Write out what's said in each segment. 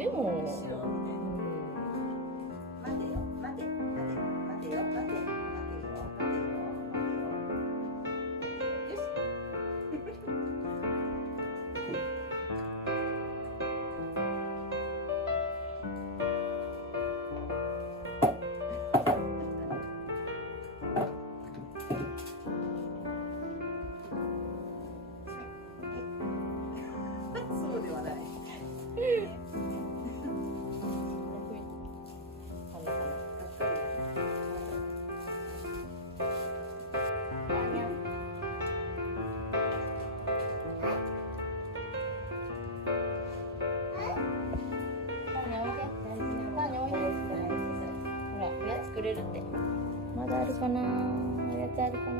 でも待てよ待て待て待てよ待てよ待てよ待てよよしそうではない。作れるって。まだあるかな。おやつあるかな。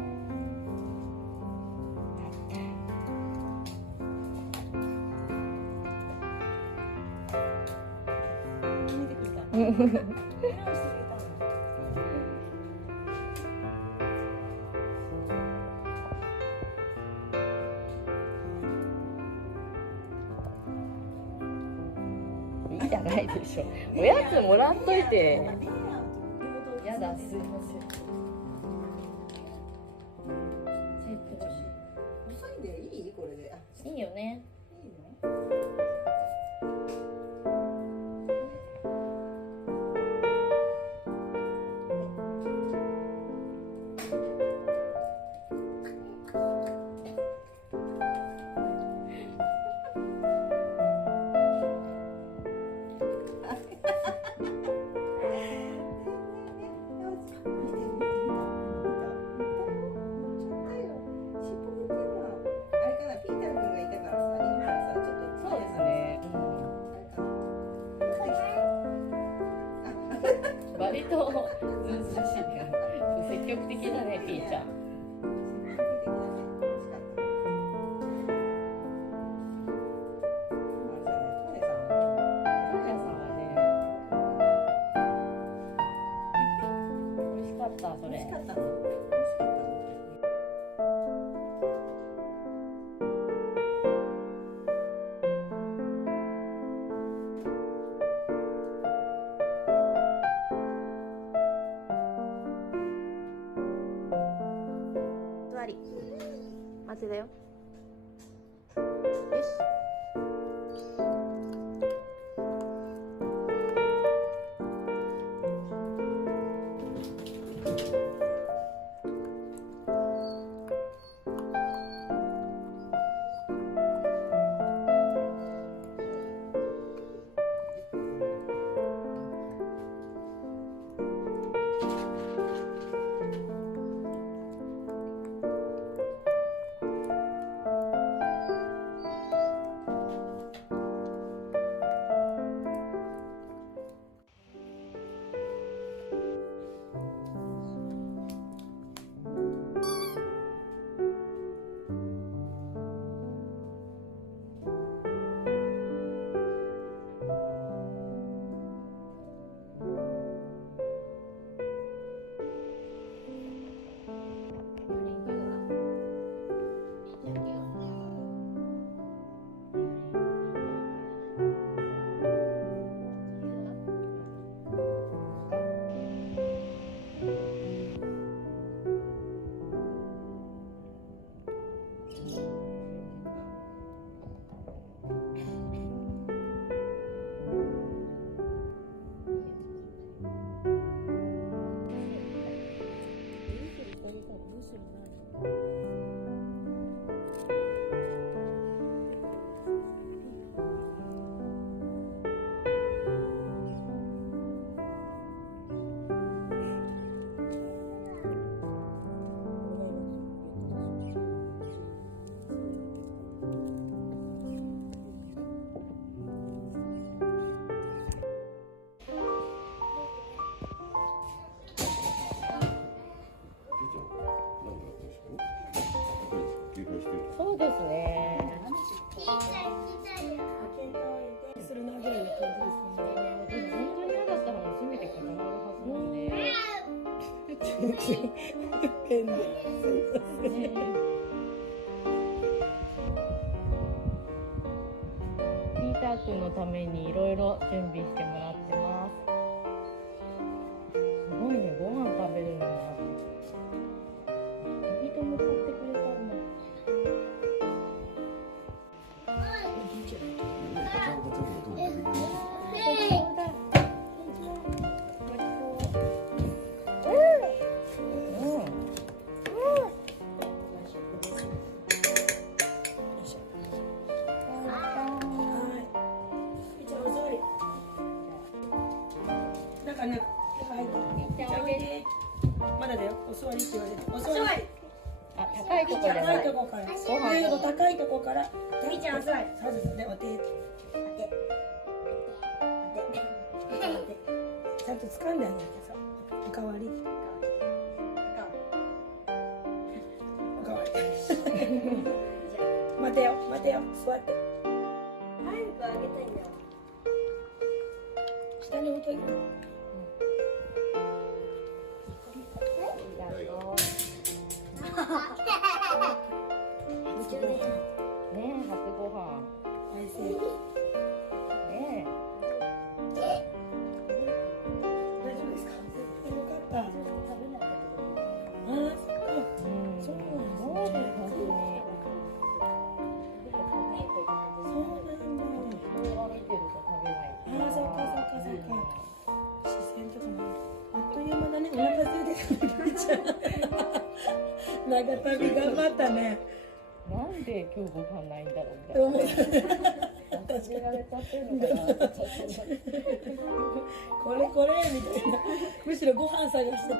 見てくれた。いいじゃないでしょ。おやつもらっといて。やだ、すいません。遅いでいいこれで。いいよね。いいの？割とずうずうしいね。積極的だね、ピーちゃん。トレさんはね、美味しかった、それ。美味しかったの。美味しかったの。待てだよ。よし。そうですね。するなぐらいの感じですね。でも本当に嫌だったらもう閉めて固まるはずなんで。変で。ピーター君ののためにいろいろ準備してもらってます。すごいね、ご飯食べるのもあって。エビとも買ってくれたの。まだだよ。お座りって言われる。お座り。あ、高いところで高いとこから。ご飯ね、高いとこから。みーちゃん、お座り。そうですね。お手。ちゃんと掴んであげてさ。おかわり。おかわり。待てよ、待てよ。座って。早くあげたいんだ。下に置いといて。ねえ、初ご飯。大正解。ね大丈夫ですか。よかった。ああ、そっか。そうなんですね。そうなんだ。人が見てると食べない。ああ、そっかそっかそっか。視線とかもあっという間だね。お腹空いてたね。ちゃん。長旅頑張ったね。なんで今日ご飯ないんだろうみたいな。思う。忘れられちゃってるのかな。これこれみたいな。むしろご飯探して。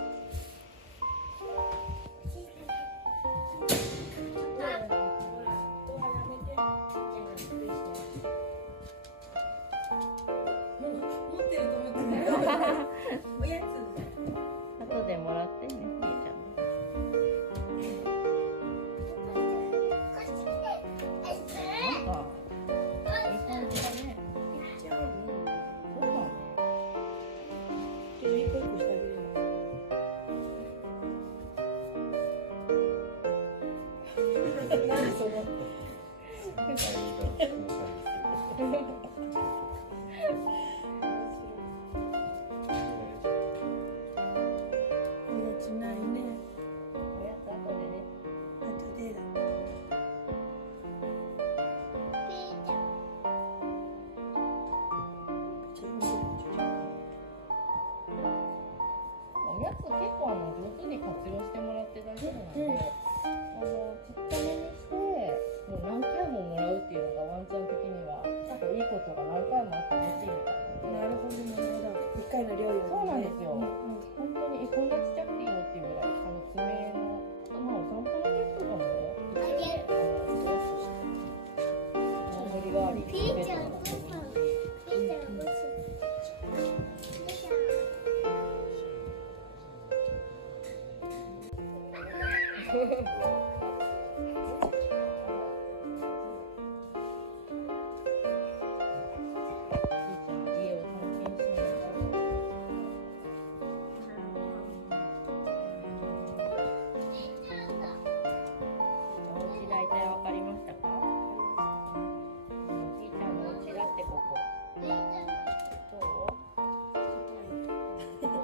持ってると思ってた。おやつ。後でもらってね、みーちゃん。なんかいい感じだね。そうだね。ちょっと一個一個してあげるよ。何その。おやつないね。おやつ後でね。後でだ。おやつ結構上手に活用してもらって大丈夫なので、ちっちゃめにしてもう何回ももらうっていうのがワンちゃん的にはいいことが何回もあって嬉しいみたいなので。なるほどなるほど。一回の量よりね。そうなんですよ。うんうん。本当にこんなちっちゃくていいのっていうぐらい爪のまあお散歩の時とかもあげる。守り代わりにピーちゃんどうしたの？ピーちゃんどうしたの？家を探検しながら。お家大体わかりましたか？ちーちゃんのお家だってここ。そう？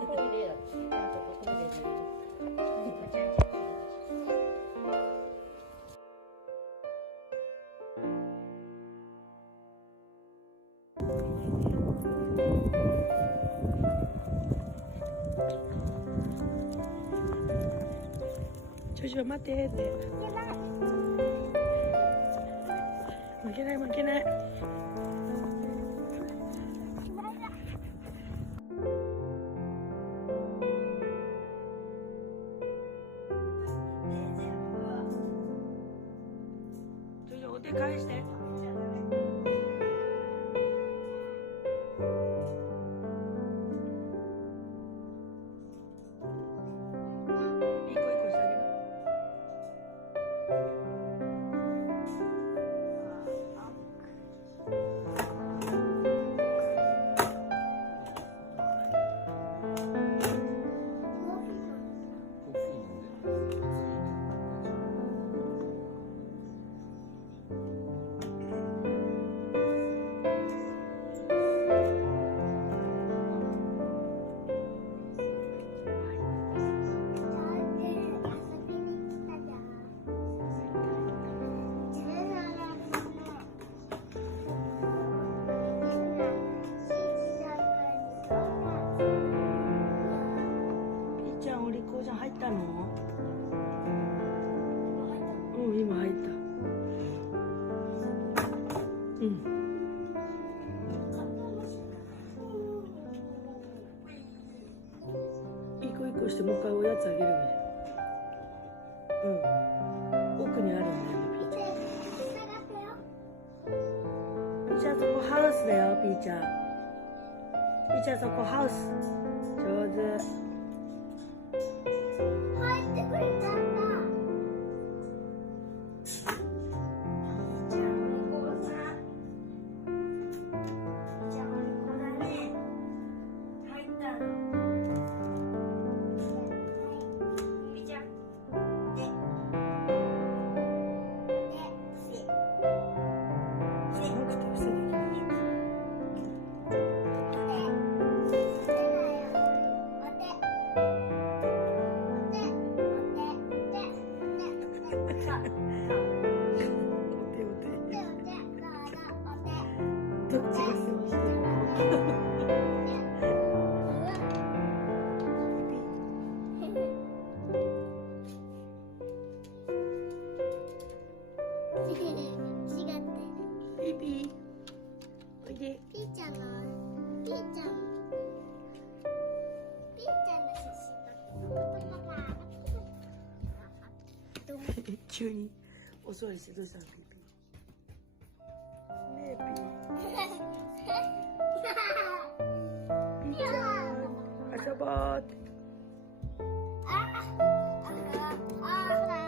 トイレだ。ちーちゃんここトイレでいい。ちょいちょい待ってって。負けない負けない。ちょいちょいお手返して。一個一個してあげる。こしてもう一回おやつあげればいいじゃん。うん。奥にあるんだよね、ピーちゃん。ピーちゃんそこハウスだよ、ピーちゃん。ピーちゃんそこハウス。上手。入ってくれちゃった。寒くて伏せできないでしょ。お手お手。どっちが過ごしてるの？ピーピー。おいで。ピーちゃんの写真パパパ急にお座りしてどうしたの、ピーピー。ねえ、ピー。ピーちゃん、遊ぼうって。バイバイ。